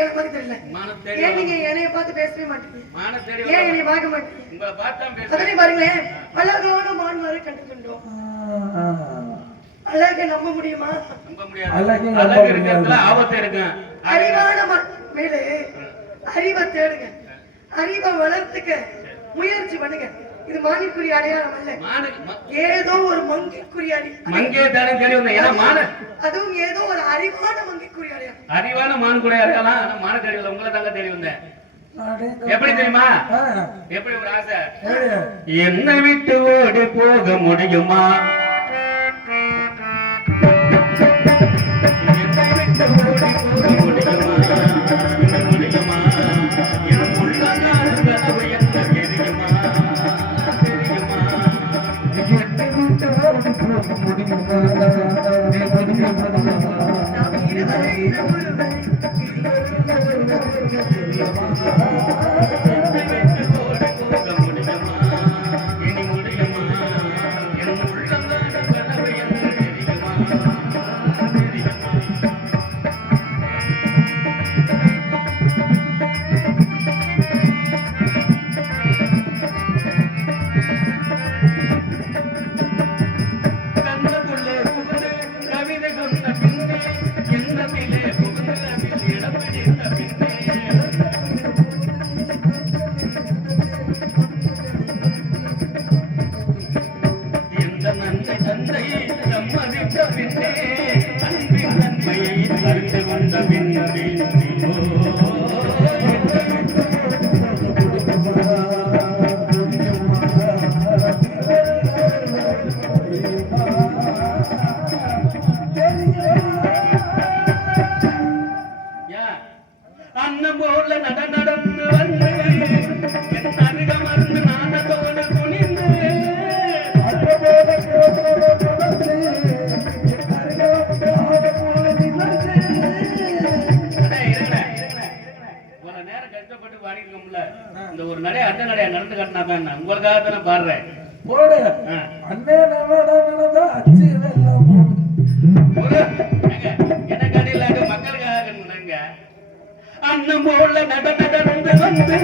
அடையாளம் மாதிரி தெரியல. ஏன் நீங்க என்னைய பார்த்து பேசவே மாட்டீங்க? ஏன் என்னைய பார்க்க மாட்டீங்க? உங்களை பார்த்தா பேச. அதனை பாருங்களேன், அழகான மான் மாதிரி கண்டுகின்றோம். அழகை நம்ப முடியுமா? நம்ப முடியாது. அழகு இருக்கிறதுல ஆபத்து இருக்கு. அறிவான மேலே அறிவை தேடுங்க, அறிவை வளர்த்துக்க முயற்சி பண்ணுங்க. இது மானிக்குரிய அடையாளம் அல்ல, ஏதோ ஒரு மங்கிக்குரிய அதுவும் ஏதோ ஒரு அறிவான மங்கிக்குரிய அடையாளம். அறிவான மானுக்குரிய அடையாளம். மான தேடி உங்களை தாங்க தேடி வந்தேன். எப்படி தெரியுமா? எப்படி ஒரு ஆசை, என்னை விட்டு ஓடி போக முடியுமா? இந்த ஒரு நடைய அட்ட நடைய நடந்து காட்டினா தான் உங்களுக்காக தானே பாடுறேன். என்ன கடையில் மக்களுக்காக அண்ணன் போல நட நடந்து வந்து